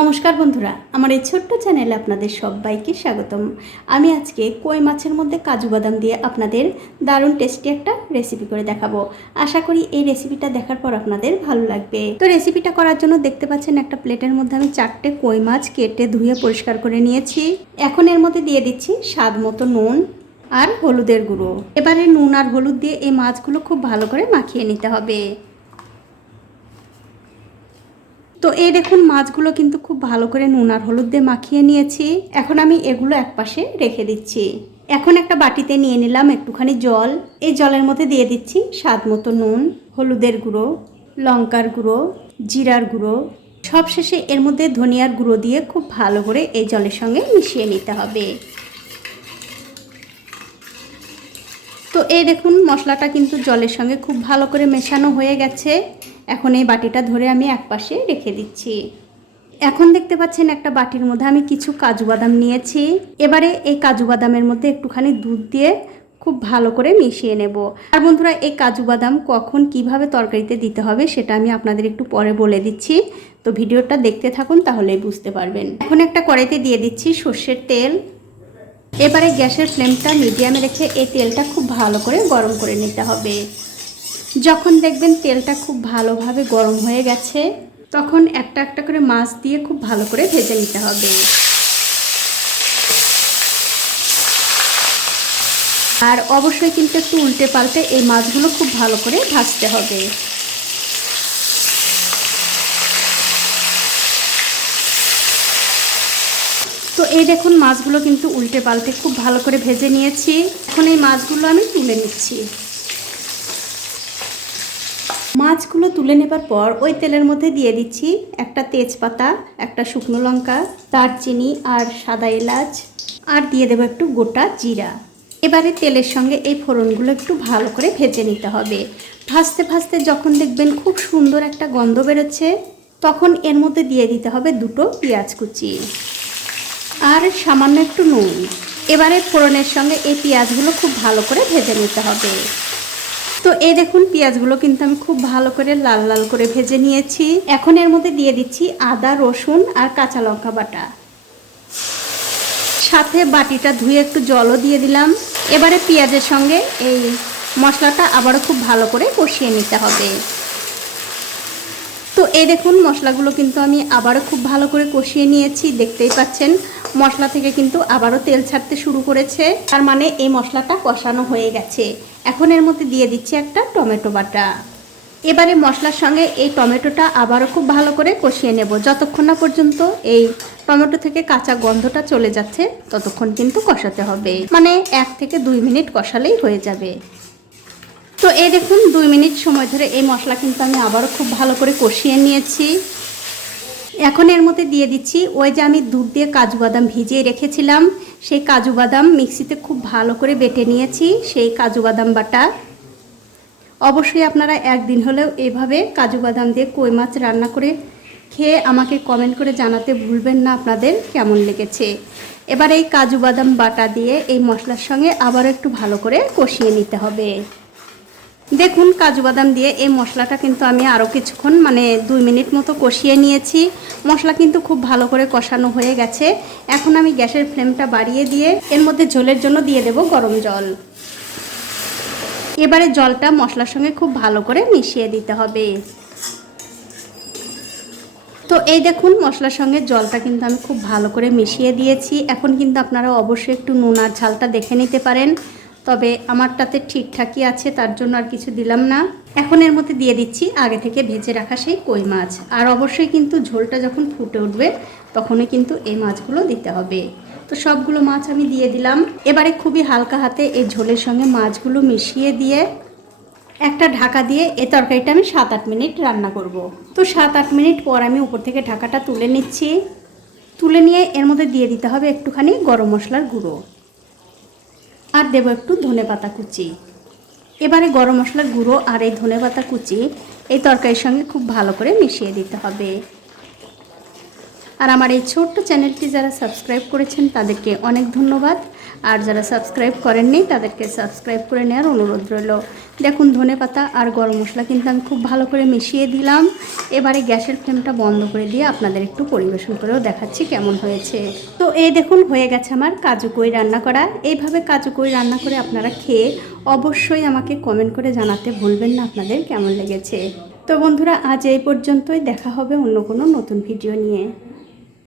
নমস্কার বন্ধুরা, আমার এই ছোট্ট চ্যানেলে আপনাদের সবাইকে স্বাগতম। আমি আজকে কই মাছের মধ্যে কাজু বাদাম দিয়ে আপনাদের দারুণ টেস্টি একটা রেসিপি করে দেখাবো। আশা করি এই রেসিপিটা দেখার পর আপনাদের ভালো লাগবে। তো রেসিপিটা করার জন্য দেখতে পাচ্ছেন একটা প্লেটের মধ্যে আমি চারটে কই মাছ কেটে ধুয়ে পরিষ্কার করে নিয়েছি। এখন এর মধ্যে দিয়ে দিচ্ছি স্বাদ মতো নুন আর হলুদের গুঁড়ো। এবারে নুন আর হলুদ দিয়ে এই মাছগুলো খুব ভালো করে মাখিয়ে নিতে হবে। তো এই দেখুন, মাছগুলো কিন্তু খুব ভালো করে নুন আর হলুদ দিয়ে মাখিয়ে নিয়েছি। এখন আমি এগুলো একপাশে রেখে দিচ্ছি। এখন একটা বাটিতে নিয়ে নিলাম একটুখানি জল। এই জলের মধ্যে দিয়ে দিচ্ছি স্বাদ মতো নুন, হলুদের গুঁড়ো, লঙ্কার গুঁড়ো, জিরার গুঁড়ো। সবশেষে এর মধ্যে ধনিয়ার গুঁড়ো দিয়ে খুব ভালো করে এই জলের সঙ্গে মিশিয়ে নিতে হবে। তো এই দেখুন, মশলাটা কিন্তু জলের সঙ্গে খুব ভালো করে মেশানো হয়ে গেছে। এখন এই বাটিটা ধরে আমি একপাশে রেখে দিচ্ছি। এখন দেখতে পাচ্ছেন একটা বাটির মধ্যে আমি কিছু কাজু বাদাম নিয়েছি। এবারে এই কাজু বাদামের মধ্যে একটুখানি দুধ দিয়ে খুব ভালো করে মিশিয়ে নেব। আর বন্ধুরা, এই কাজু বাদাম কখন কীভাবে তরকারিতে দিতে হবে সেটা আমি আপনাদের একটু পরে বলে দিচ্ছি। তো ভিডিওটা দেখতে থাকুন তাহলেই বুঝতে পারবেন। এখন একটা কড়াইতে দিয়ে দিচ্ছি সর্ষের তেল। এবারে গ্যাসের ফ্লেমটা মিডিয়ামে রেখে এই তেলটা খুব ভালো করে গরম করে নিতে হবে। যখন দেখবেন তেলটা খুব ভালোভাবে গরম হয়ে গেছে, তখন একটা একটা করে মাছ দিয়ে খুব ভালো করে ভেজে নিতে হবে। আর অবশ্যই কিন্তু একটু উল্টে পাল্টে এই মাছগুলো খুব ভালো করে ভাজতে হবে। তো এই দেখুন মাছগুলো কিন্তু উল্টে পাল্টে খুব ভালো করে ভেজে নিয়েছি। এখন এই মাছগুলো আমি তুলে নিচ্ছি। মাছগুলো তুলে নেবার পর ওই তেলের মধ্যে দিয়ে দিচ্ছি একটা তেজপাতা, একটা শুকনো লঙ্কা, দারচিনি আর সাদা এলাচ, আর দিয়ে দেবো একটু গোটা জিরা। এবারে তেলের সঙ্গে এই ফোড়নগুলো একটু ভালো করে ভেজে নিতে হবে। ভাজতে ভাজতে যখন দেখবেন খুব সুন্দর একটা গন্ধ বেরোচ্ছে, তখন এর মধ্যে দিয়ে দিতে হবে দুটো পেঁয়াজ কুচি আর সামান্য একটু নুন। এবারে ফোড়নের সঙ্গে এই পেঁয়াজগুলো খুব ভালো করে ভেজে নিতে হবে। তো এই দেখুন, পেঁয়াজগুলো কিন্তু আমি খুব ভালো করে লাল লাল করে ভেজে নিয়েছি। এখন এর মধ্যে দিয়ে দিচ্ছি আদা, রসুন আর কাঁচা লঙ্কা বাটা। সাথে বাটিটা ধুয়ে একটু জলও দিয়ে দিলাম। এবারে পেঁয়াজের সঙ্গে এই মশলাটা আবারও খুব ভালো করে কষিয়ে নিতে হবে। তো এই দেখুন, মশলাগুলো কিন্তু আমি আবারও খুব ভালো করে কষিয়ে নিয়েছি, দেখতেই পাচ্ছেন। মশলা থেকে কিন্তু আবারও তেল ছাড়তে শুরু করেছে, তার মানে এই মশলাটা কষানো হয়ে গেছে। এখন এর মধ্যে দিয়ে দিচ্ছি একটা টমেটো বাটা। এবারে মশলার সঙ্গে এই টমেটোটা আবারও খুব ভালো করে কষিয়ে নেব। যতক্ষণ না পর্যন্ত এই টমেটো থেকে কাঁচা গন্ধটা চলে যাচ্ছে, ততক্ষণ কিন্তু কষাতে হবে। মানে এক থেকে দুই মিনিট কষালেই হয়ে যাবে। তো এই দেখুন, দুই মিনিট সময় ধরে এই মশলা কিন্তু আমি আবারও খুব ভালো করে কষিয়ে নিয়েছি। এখন এর মধ্যে দিয়ে দিচ্ছি ওই যে আমি দুধ দিয়ে কাজু বাদাম ভিজিয়ে রেখেছিলাম, সেই কাজু বাদাম মিক্সিতে খুব ভালো করে বেটে নিয়েছি, সেই কাজু বাদাম বাটা। অবশ্যই আপনারা একদিন হলেও এভাবে কাজু বাদাম দিয়ে কই মাছ রান্না করে খেয়ে আমাকে কমেন্ট করে জানাতে ভুলবেন না আপনাদের, কেমন লেগেছে? এবার এই কাজু বাদাম বাটা দিয়ে এই মশলার সঙ্গে আবার একটু ভালো করে কষিয়ে নিতে হবে। দেখুন, কাজু বাদাম দিয়ে এই মশলাটা কিন্তু আমি আরও কিছুক্ষণ মানে দুই মিনিট মতো কষিয়ে নিয়েছি। মশলা কিন্তু খুব ভালো করে কষানো হয়ে গেছে। এখন আমি গ্যাসের ফ্লেমটা বাড়িয়ে দিয়ে এর মধ্যে ঝোলের জন্য দিয়ে দেব গরম জল। এবারে জলটা মশলার সঙ্গে খুব ভালো করে মিশিয়ে দিতে হবে। তো এই দেখুন, মশলার সঙ্গে জলটা কিন্তু আমি খুব ভালো করে মিশিয়ে দিয়েছি। এখন কিন্তু আপনারা অবশ্যই একটু নুন আর ঝালটা দেখে নিতে পারেন। তবে আমারটাতে ঠিকঠাকই আছে, তার জন্য আর কিছু দিলাম না। এখন এর মধ্যে দিয়ে দিচ্ছি আগে থেকে ভেজে রাখা সেই কই মাছ। আর অবশ্যই কিন্তু ঝোলটা যখন ফুটে উঠবে, তখনই কিন্তু এই মাছগুলো দিতে হবে। তো সবগুলো মাছ আমি দিয়ে দিলাম। এবারে খুবই হালকা হাতে এই ঝোলের সঙ্গে মাছগুলো মিশিয়ে দিয়ে একটা ঢাকা দিয়ে এ তরকারিটা আমি সাত আট মিনিট রান্না করব। তো সাত আট মিনিট পর আমি উপর থেকে ঢাকাটা তুলে নিচ্ছি। তুলে নিয়ে এর মধ্যে দিয়ে দিতে হবে একটুখানি গরম মশলার গুঁড়ো। আর দেব একটু ধনে পাতা কুচি। এবারে গরম মশলার গুঁড়ো আর এই ধনে পাতা কুচি এই তরকারির সঙ্গে খুব ভালো করে মিশিয়ে দিতে হবে। আর আমার এই ছোট্ট চ্যানেলটি যারা সাবস্ক্রাইব করেছেন, তাদেরকে অনেক ধন্যবাদ। আর যারা সাবস্ক্রাইব করেননি, তাদেরকে সাবস্ক্রাইব করে নেওয়ার অনুরোধ রইল। দেখুন, ধনে পাতা আর গরম মশলা কিন্তু আমি খুব ভালো করে মিশিয়ে দিলাম। এবারে গ্যাসের ফ্লেমটা বন্ধ করে দিয়ে আপনাদের একটু পরিবেশন করেও দেখাচ্ছি কেমন হয়েছে। তো এই দেখুন, হয়ে গেছে আমার কাজু কই রান্না করা। এইভাবে কাজু কই রান্না করে আপনারা খেয়ে অবশ্যই আমাকে কমেন্ট করে জানাতে ভুলবেন না আপনাদের কেমন লেগেছে। তো বন্ধুরা, আজ এই পর্যন্তই। দেখা হবে অন্য কোনো নতুন ভিডিও নিয়ে।